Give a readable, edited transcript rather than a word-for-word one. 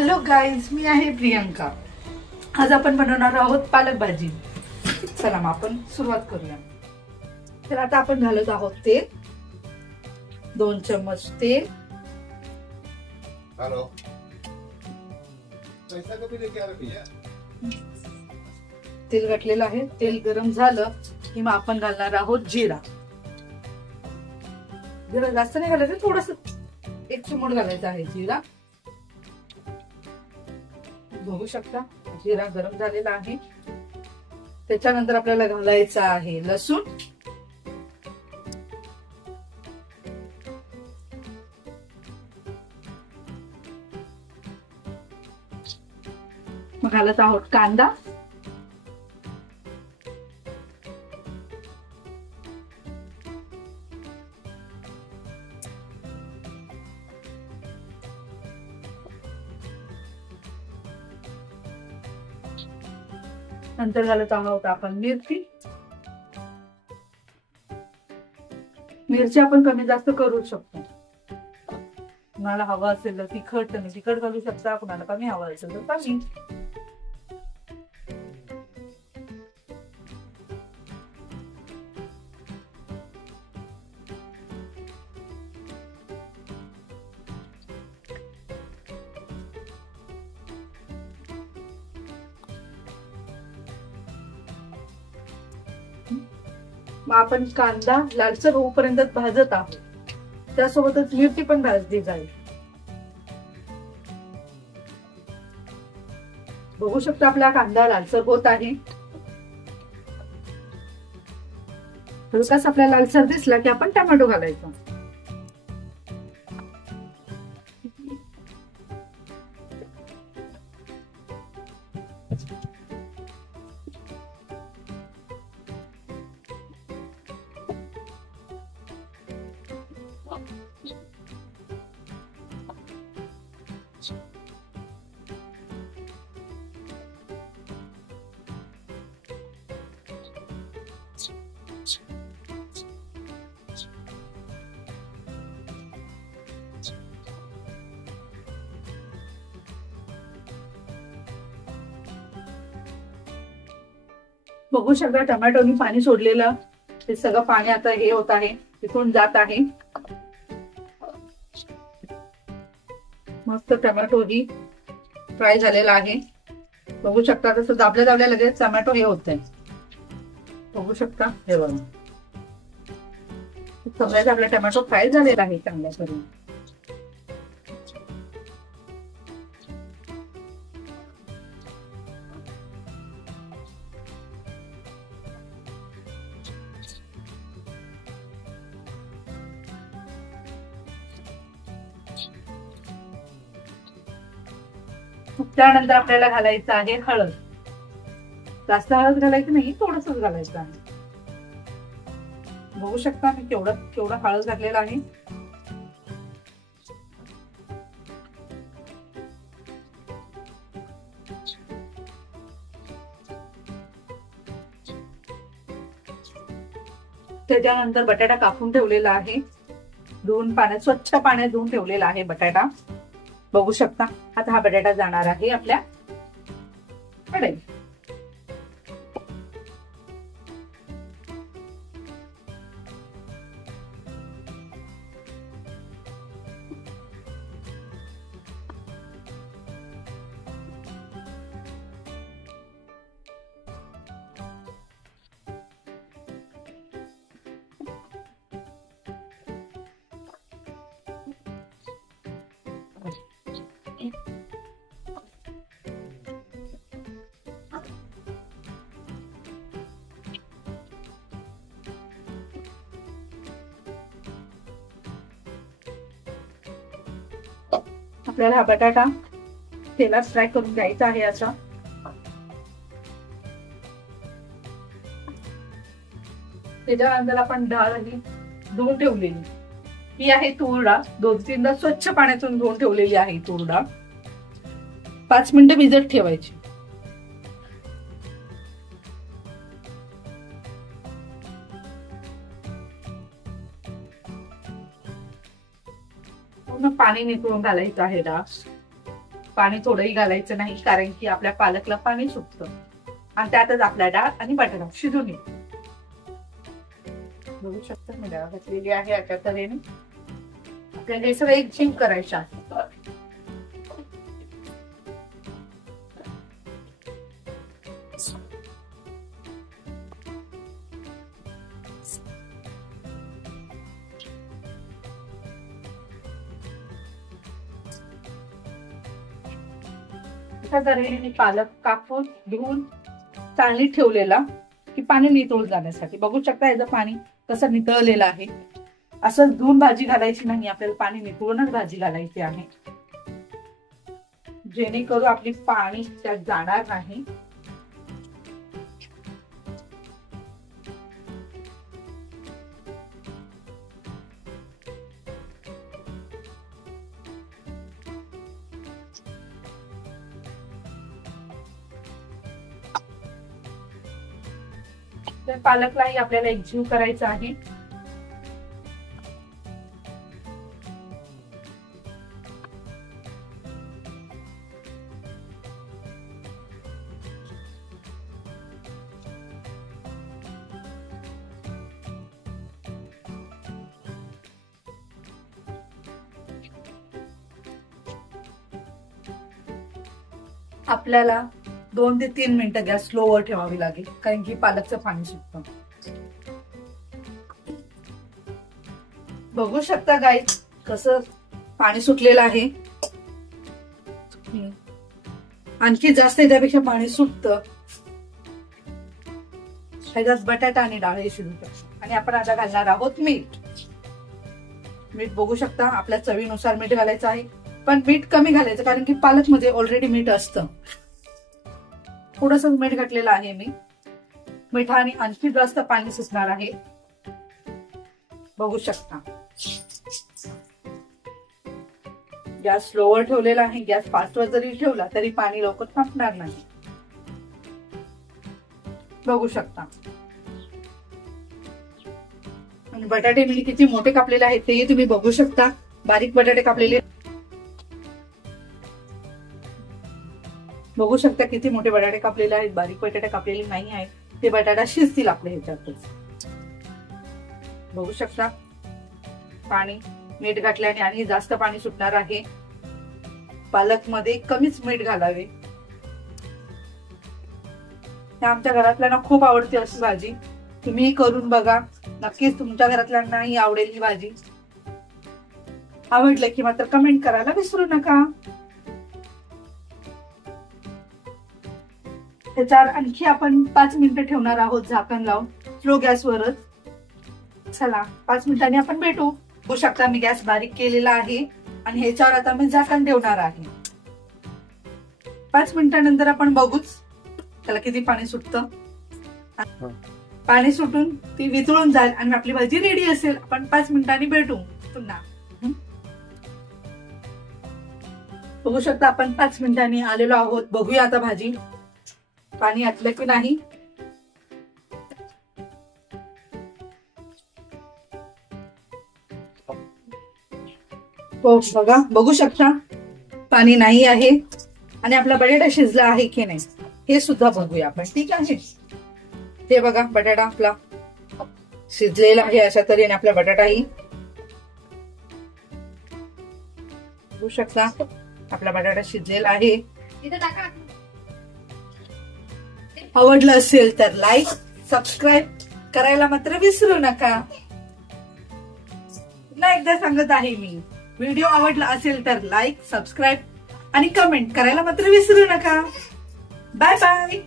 Hello guys, मी आहे प्रियंका। आज आपण बनवणार आहोत पालक भाजी। चला मग आपण सुरुवात करूया। तर आता आपण घालत आहोत तेल, 2 चम्मच तेल। हेलो, पैसा कभी लेके आ रही है? तेल घातलेलं आहे। तेल गरम झालं की मग आपण घालणार आहोत जिरा। जिरा जास्त नाही घालायचं, थोडस 1 चिमूट घालायचं आहे जिरा। बघू शकता जिरा गरम झालेला आहे। त्याच्यानंतर आपल्याला घालायचं आहे लसूण, मग घालत आहोत कांदा, नंतर घालत आहोत आपण मिरची। मिरची आपण कमी जास्त करू शकतो। कुणाला हवा असेल तर तिखट घालू शकता, कुणाला कमी हवा असेल तर कमी। मग आपण कांदा लालसर होईपर्यंत भाजत आहोत, त्यासोबतच मिरची पण भाजली जाईल। बघू शकता आपला कांदा लालसर होत आहे। हलकाच आपल्याला लालसर दिसला की आपण टोमॅटो घालायचा। बघू शकता टोमॅटोनी पाणी सोडलेलं, ते सगळं पाणी आता हे होत आहे, तिथून जात आहे। मस्त टोमॅटो ही फ्राय झालेला आहे। बघू शकता तसं दाबल्या लगेच टोमॅटो हे होत आहे। बघू शकता हे बघा, सगळ्यात आपला टोमॅटो फ्राय झालेला आहे चांगल्या करून। त्यानंतर आपल्याला घालायचं आहे हळद। जास्त हळद घालायची नाही, थोडंसच घालायचं आहे। बघू शकता मी केवढा हळद घातलेला आहे। त्याच्यानंतर बटाटा कापून ठेवलेला आहे, स्वच्छ पाण्यात धुवून ठेवलेला आहे बटाटा। बघू शकता आता हा बटाटा जाणार आहे आपल्या कढईत। आपल्याला हा बटाटा तेलात फ्राय करून घ्यायचा आहे असा। त्याच्यानंतर आपण डाळ ही धुवून ठेवलेली, ही आहे तूर डाळ। 2-3दा स्वच्छ पाण्यातून धुवून ठेवलेली आहे तूर डाळ। 5 मिनिटं भिजत ठेवायची। पूर्ण पाणी निथळून घालायचं आहे डाळ। पाणी थोडंही घालायचं नाही, कारण की आपल्या पालकला पाणी सुटतं आणि त्यातच आपला डाळ आणि बटाटा शिजून येतो. बघू शकता मी डाळ घातलेली आहे. अशा तऱ्हेने आपल्याला हे सगळं एकजीव करायचं आहे. अशा तऱ्हेने मी पालक कापून धुवून चाळणीत ठेवलेला की पाणी नितळून जाण्यासाठी. बघू शकता याचं पाणी कसं नितळलेलं आहे. असं धुवून भाजी घालायची नाही, आपल्याला पाणी नितळूनच भाजी घालायची आहे, जेणेकरून आपली पाणी त्यात जाणार नाही. तर पालकलाही आपल्याला एकजीव करायचं आहे. आपल्याला 2 ते 3 मिनिटं गॅस स्लोवर ठेवावी लागेल, कारण की पालकचं पाणी सुटतं. बघू शकता गाईज कसं पाणी सुटलेलं आहे. आणखी जास्त त्यापेक्षा पाणी सुटतं. ह्याच्यात बटाटा आणि डाळ शिजवतात आणि आपण आता घालणार आहोत मीठ. मीठ बघू शकता आपल्या चवीनुसार मीठ घालायचं आहे, पण मीठ कमी घालायचं कारण की पालक मध्ये ऑलरेडी मीठ असतं. थोडस मीठ घातलेलं आहे मी. मिठाने आणखी जास्त पाणी सुटणार आहे. बघू शकता गॅस स्लोवर ठेवलेला आहे. गॅस फास्टवर जरी ठेवला तरी पाणी लवकर संपणार नाही. बघू शकता. आणि बटाटे मी किती मोठे कापलेले आहेत तेही तुम्ही बघू शकता. बारीक बटाटे कापलेले बघू शकता, किती मोठे बटाटे कापलेले आहेत. बारीक बटाटे कापलेले नाही आहेत. ते बटाटा शिजतील आपल्या ह्याच्यातच. बघू शकता पाणी मीठ घातल्याने आणि जास्त पाणी सुटणार आहे. पालक मध्ये कमीच मीठ घालावे. आमच्या घरातल्यांना खूप आवडते अशी भाजी. तुम्ही करून बघा, नक्कीच तुमच्या घरातल्यांनाही आवडेल ही भाजी. आवडलं की मात्र कमेंट करायला विसरू नका. त्याच्यावर आणखी आपण 5 मिनिटं ठेवणार आहोत झाकण लावून स्लो गॅसवरच. चला 5 मिनिटांनी आपण भेटू. बघू शकता मी गॅस बारीक केलेला आहे आणि ह्याच्यावर आता मी झाकण ठेवणार आहे. 5 मिनिटांनंतर आपण बघूच त्याला किती पाणी सुटतं. पाणी सुटून ती वितळून जाईल आणि आपली भाजी रेडी असेल. आपण 5 मिनिटांनी भेटू पुन्हा. बघू शकता आपण 5 मिनिटांनी आलेलो आहोत. बघूया आता भाजी पाणी आटलं की नाही. बघा, बघू शकता पाणी नाही आहे आणि आपला बटाटा शिजला आहे की नाही हे सुद्धा बघूया आपण. ठीक आहे, हे बघा बटाटा आपला शिजलेला आहे. अशा तऱ्हेने आपला बटाटाही बघू शकता आपला बटाटा शिजलेला आहे. आवडलं असेल तर लाईक सबस्क्राईब करायला मात्र विसरू नका. पुन्हा एकदा सांगत आहे मी, व्हिडिओ आवडला असेल तर लाईक सबस्क्राईब आणि कमेंट करायला मात्र विसरू नका. Bye bye.